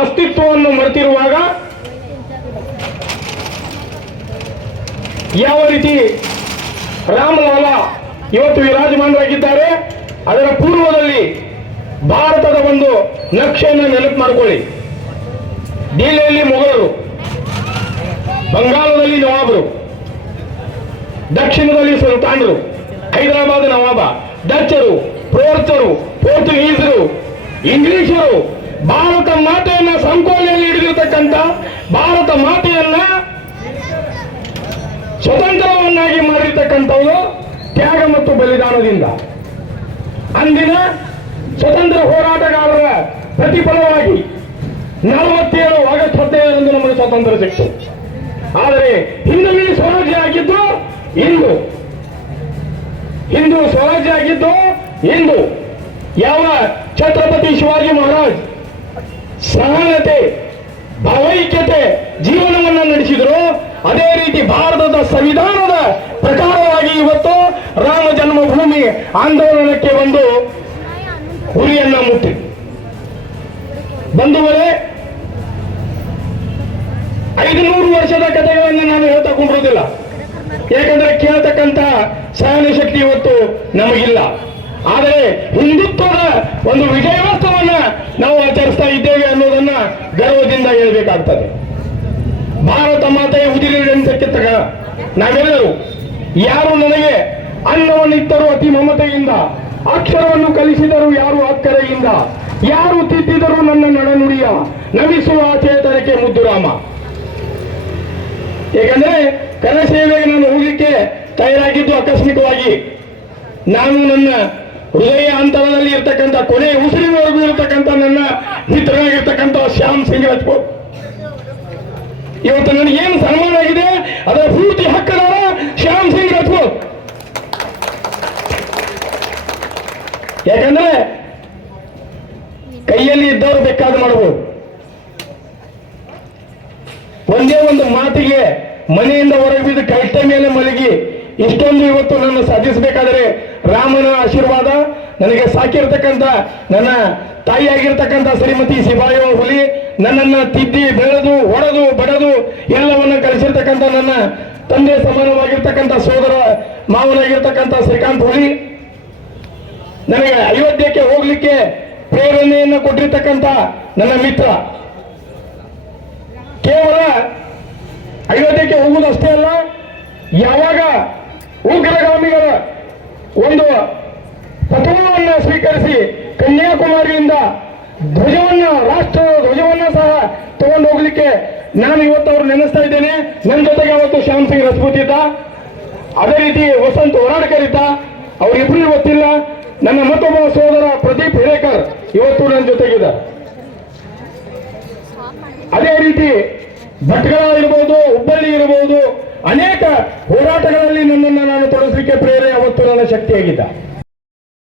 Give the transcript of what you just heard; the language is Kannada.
ಅಸ್ತಿತ್ವವನ್ನು ಮರೆತಿರುವಾಗ ಯಾವ ರೀತಿ ರಾಮಲಾಲಾ ಇವತ್ತು ವಿರಾಜಮಾನರಾಗಿದ್ದಾರೆ, ಅದರ ಪೂರ್ವದಲ್ಲಿ ಭಾರತದ ಒಂದು ನಕ್ಷೆಯನ್ನು ನೆನಪು ಮಾಡಿಕೊಳ್ಳಿ. ದಿಲ್ಲಿಯಲ್ಲಿ ಮೊಘಲರು, ಬಂಗಾಳದಲ್ಲಿ ನವಾಬರು, ದಕ್ಷಿಣದಲ್ಲಿ ಸುಲ್ತಾನರು, ಹೈದರಾಬಾದ್ ನವಾಬ, ಡಚ್ಚರು, ಪೋರ್ಚುಗೀಸರು, ಇಂಗ್ಲಿಷರು ಭಾರತ ಮಾತೆಯನ್ನ ಸಂಕೋಲೆಯಲ್ಲಿ ಹಿಡಿದಿರ್ತಕ್ಕಂಥ ಭಾರತ ಮಾತೆಯನ್ನ ಸ್ವತಂತ್ರವನ್ನಾಗಿ ಮಾಡಿರ್ತಕ್ಕಂಥವರು ತ್ಯಾಗ ಮತ್ತು ಬಲಿದಾನದಿಂದ. ಅಂದಿನ ಸ್ವತಂತ್ರ ಹೋರಾಟಗಾರರ ಪ್ರತಿಫಲವಾಗಿ 47 ಆಗಸ್ಟ್ 15ರಂದು ನಮಗೆ ಸ್ವಾತಂತ್ರ್ಯ ಸಿಕ್ತು. ಆದರೆ ಹಿಂದೂ ಸ್ವರಾಜ್ಯ ಆಗಿದ್ದು ಹಿಂದೂ ಸ್ವರಾಜ್ಯ ಆಗಿದ್ದು ಇಂದು ಯಾವ ಛತ್ರಪತಿ ಶಿವಾಜಿ ಮಹಾರಾಜ್ ಸಹನತೆ, ಭಾವೈಕ್ಯತೆ ಜೀವನವನ್ನು ನಡೆಸಿದರು, ಅದೇ ರೀತಿ ಭಾರತದ ಸಂವಿಧಾನದ ಪ್ರಕಾರವಾಗಿ ಇವತ್ತು ರಾಮ ಜನ್ಮಭೂಮಿ ಆಂದೋಲನಕ್ಕೆ ಒಂದು ಗುರಿಯನ್ನ ಮುಟ್ಟಿ. ಬಂಧುಗಳೇ, 500 ವರ್ಷದ ಕಥೆಗಳನ್ನು ನಾನು ಹೇಳ್ತಾ ಕೊಂಡಿರುವುದಿಲ್ಲ, ಯಾಕಂದ್ರೆ ಕೇಳತಕ್ಕಂತ ಸಹನ ಶಕ್ತಿ ಇವತ್ತು ನಮಗಿಲ್ಲ. ಆದರೆ ಹಿಂದುತ್ವದ ಒಂದು ವಿಜಯೋತ್ಸವನ್ನ ನಾವು ಆಚರಿಸ್ತಾ ಇದ್ದೇವೆ ಅನ್ನೋದನ್ನ ಗರ್ವದಿಂದ ಹೇಳಬೇಕಾಗ್ತದೆ. ಭಾರತ ಮಾತೆಯ ಉದಿರಿದಂತಕ್ಕೆ ನಾವೆಲ್ಲರೂ ಯಾರು ನನಗೆ ಅನ್ನವನ್ನಿತ್ತರು ಅತಿ ಮಮತೆಯಿಂದ, ಅಕ್ಷರವನ್ನು ಕಲಿಸಿದರು ಯಾರು ಅಕ್ಕರೆಯಿಂದ, ಯಾರು ತಿದ್ದಿದರು ನನ್ನ ನಡನುಡಿಯ, ನಮಿಸುವ ಚೇತನಕ್ಕೆ ಮುದ್ದುರಾಮ. ಏಕೆಂದ್ರೆ ಕನಸೇವೆಗೆ ನಾನು ಹೋಗಲಿಕ್ಕೆ ತಯಾರಾಗಿದ್ದು ಆಕಸ್ಮಿಕವಾಗಿ. ನಾನು ನನ್ನ ಹೃದಯ ಅಂತರದಲ್ಲಿ ಇರ್ತಕ್ಕಂಥ ಕೊನೆ ಉಸಿರಿನವರೆಗೂ ಇರತಕ್ಕಂಥ ನನ್ನ ಮಿತ್ರನಾಗಿರ್ತಕ್ಕಂಥ ಶ್ಯಾಮ್ ಸಿಂಗ್ ರಾಜ್ಪೂತ್ ಇವತ್ತು ನನಗೇನು ಸನ್ಮಾನ ಆಗಿದೆ ಅದರ ಪೂರ್ತಿ ಹಕ್ಕದಾರ ಶ್ಯಾಮ್ ಸಿಂಗ್ ರಾಜ್ಪೂತ್. ಯಾಕಂದ್ರೆ ಕೈಯಲ್ಲಿ ಇದ್ದವರು ಬೇಕಾದ ಮಾಡಬಹುದು. ಒಂದೇ ಒಂದು ಮಾತಿಗೆ ಮನೆಯಿಂದ ಹೊರಗೆ ಬಿದ್ದು ಕೈಟ ಮೇಲೆ ಮಲಗಿ ಇಷ್ಟೊಂದು ಇವತ್ತು ನನ್ನ ಸಾಧಿಸಬೇಕಾದರೆ ರಾಮನ ಆಶೀರ್ವಾದ, ನನಗೆ ಸಾಕಿರ್ತಕ್ಕಂಥ ನನ್ನ ತಾಯಿಯಾಗಿರ್ತಕ್ಕಂಥ ಶ್ರೀಮತಿ ಸಿಬಾಯೋ ಹುಲಿ, ನನ್ನನ್ನು ತಿದ್ದಿ ಬೆಳೆದು ಹೊಡೆದು ಬಡದು ಎಲ್ಲವನ್ನ ಕಲಿಸಿರ್ತಕ್ಕಂಥ ನನ್ನ ತಂದೆ ಸಮಾನವಾಗಿರ್ತಕ್ಕಂಥ ಸೋದರ ಮಾವನಾಗಿರ್ತಕ್ಕಂಥ ಶ್ರೀಕಾಂತ್ ಹುಲಿ, ನನಗೆ ಅಯೋಧ್ಯಕ್ಕೆ ಹೋಗ್ಲಿಕ್ಕೆ ಪ್ರೇರಣೆಯನ್ನು ಕೊಟ್ಟಿರ್ತಕ್ಕಂಥ ನನ್ನ ಮಿತ್ರ. ಕೇವಲ ಅಯೋಧ್ಯಕ್ಕೆ ಹೋಗುವುದಷ್ಟೇ ಅಲ್ಲ, ಯಾವಾಗ ಉಗ್ರಗಾಮಿಗಳ ಒಂದು ಪಥವನ್ನು ಸ್ವೀಕರಿಸಿ ಕನ್ಯಾಕುಮಾರಿಯಿಂದ ಧ್ವಜವನ್ನ, ರಾಷ್ಟ್ರ ಧ್ವಜವನ್ನ ಸಹ ತಗೊಂಡು ಹೋಗ್ಲಿಕ್ಕೆ ನಾನು ಇವತ್ತು ಅವ್ರು ನೆನೆಸ್ತಾ ಇದ್ದೇನೆ. ನನ್ನ ಜೊತೆಗೆ ಅವತ್ತು ಶ್ಯಾಮ್ ಸಿಂಗ್ ರಾಜ್ಪೂತ್ ಇದ್ದ, ಅದೇ ರೀತಿ ವಸಂತ್ ಹೋರಾಡ್ಕರ್ ಇದ್ದ, ಅವರಿಬ್ರು ಇವತ್ತಿಲ್ಲ. ನನ್ನ ಮತ್ತೊಬ್ಬ ಸೋದರ ಪ್ರದೀಪ್ ಹಿರೇಕರ್ ಇವತ್ತು ನನ್ನ ಜೊತೆಗಿದ್ದ. ಅದೇ ರೀತಿ ಭಟ್ಕಳ ಇರಬಹುದು, ಹುಬ್ಬಳ್ಳಿ ಇರಬಹುದು, ಅನೇಕ ಹೋರಾಟಗಳಲ್ಲಿ ನನ್ನನ್ನು ನಾನು ತೊಡಗಿಸಲಿಕ್ಕೆ ಪ್ರೇರಣೆ ಅವತ್ತು ನನ್ನ ಶಕ್ತಿಯಾಗಿದ್ದ.